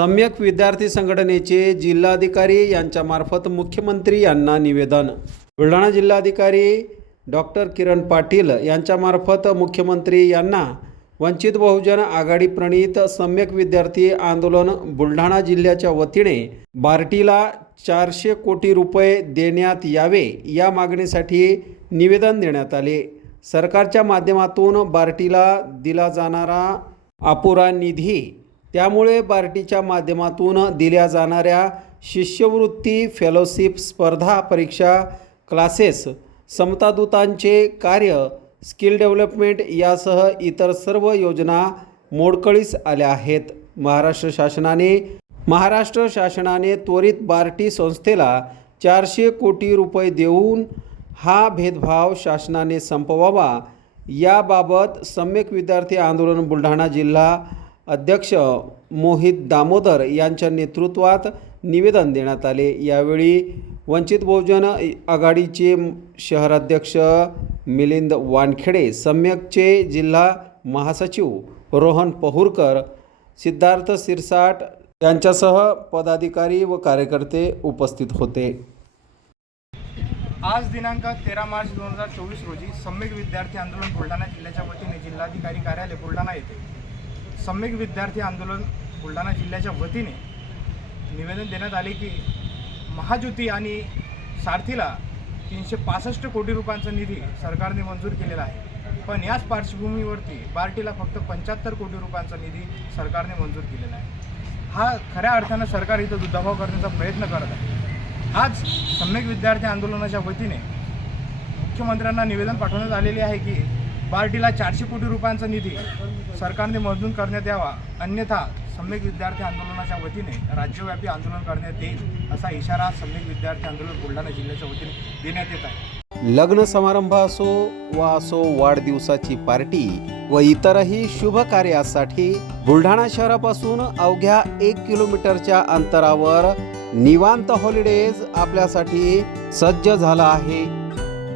सम्यक विद्यार्थी संघटनेचे जिल्हाधिकारी यांच्यामार्फत मुख्यमंत्री यांना निवेदन. बुलढाणा जिल्हाधिकारी डॉक्टर किरण पाटील यांच्यामार्फत मुख्यमंत्री यांना वंचित बहुजन आघाडी प्रणित सम्यक विद्यार्थी आंदोलन बुलढाणा जिल्ह्याच्या वतीने बार्टीला चारशे कोटी रुपये देण्यात यावे या मागणीसाठी निवेदन देण्यात आले. सरकारच्या माध्यमातून बार्टीला दिला जाणारा अपुरा निधी त्यामुळे बार्टीच्या माध्यमातून दिल्या जाणाऱ्या शिष्यवृत्ती फेलोशिप स्पर्धा परीक्षा क्लासेस समतादूतांचे कार्य स्किल डेव्हलपमेंट यासह इतर सर्व योजना मोडकळीस आल्या आहेत. महाराष्ट्र शासनाने महाराष्ट्र शासनाने त्वरित बार्टी संस्थेला चारशे कोटी रुपये देऊन हा भेदभाव शासनाने संपवावा. याबाबत सम्यक विद्यार्थी आंदोलन बुलढाणा जिल्हा अध्यक्ष मोहित दामोदर यांच्या नेतृत्वात निवेदन देण्यात आले. यावेळी वंचित बहुजन आघाडीचे शहराध्यक्ष मिलिंद वानखेडे सम्यकचे जिल्हा महासचिव रोहन पहुरकर सिद्धार्थ सिरसाट यांच्यासह पदाधिकारी व कार्यकर्ते उपस्थित होते. आज दिनांक तेरा मार्च दोन हजार चोवीस रोजी सम्यक विद्यार्थी आंदोलन बुलढाणा जिल्ह्याच्या वतीने जिल्हाधिकारी कार्यालय बुलढाणा येथे सम्यक विद्यार्थी आंदोलन बुलढाणा जिल्ह्याच्या वतीने निवेदन देण्यात आले की महाज्योती आणि सारथीला तीनशे पासष्ट कोटी रुपयांचा निधी सरकारने मंजूर केलेला आहे. पण याच पार्श्वभूमीवरती बार्टीला फक्त पंच्याहत्तर कोटी रुपयांचा निधी सरकारने मंजूर केलेला आहे. हा खऱ्या अर्थानं सरकार इथं दुधाभाव करण्याचा प्रयत्न करत आहे. आज सम्यक विद्यार्थी आंदोलनाच्या वतीने मुख्यमंत्र्यांना निवेदन पाठवण्यात आलेले आहे की बार्टीला चारशे कोटी रुपयांचा निधी सरकारने मंजूर करण्यात यावा. अन्यथा सम्यक विद्यार्थी आंदोलनाच्या वतीने राज्यव्यापी आंदोलन करण्यात येईल असा इशारा सम्यक विद्यार्थी आंदोलन बुलढाणा जिल्ह्याच्या वतीने देण्यात येत आहे. लग्न समारंभ असो वा असो वाढदिवसाची पार्टी व इतरही शुभ कार्यासाठी बुलढाणा शहरापासून अवघ्या एक किलोमीटरच्या अंतरावर निवांत हॉलिडेज आपल्यासाठी सज्ज झाला आहे.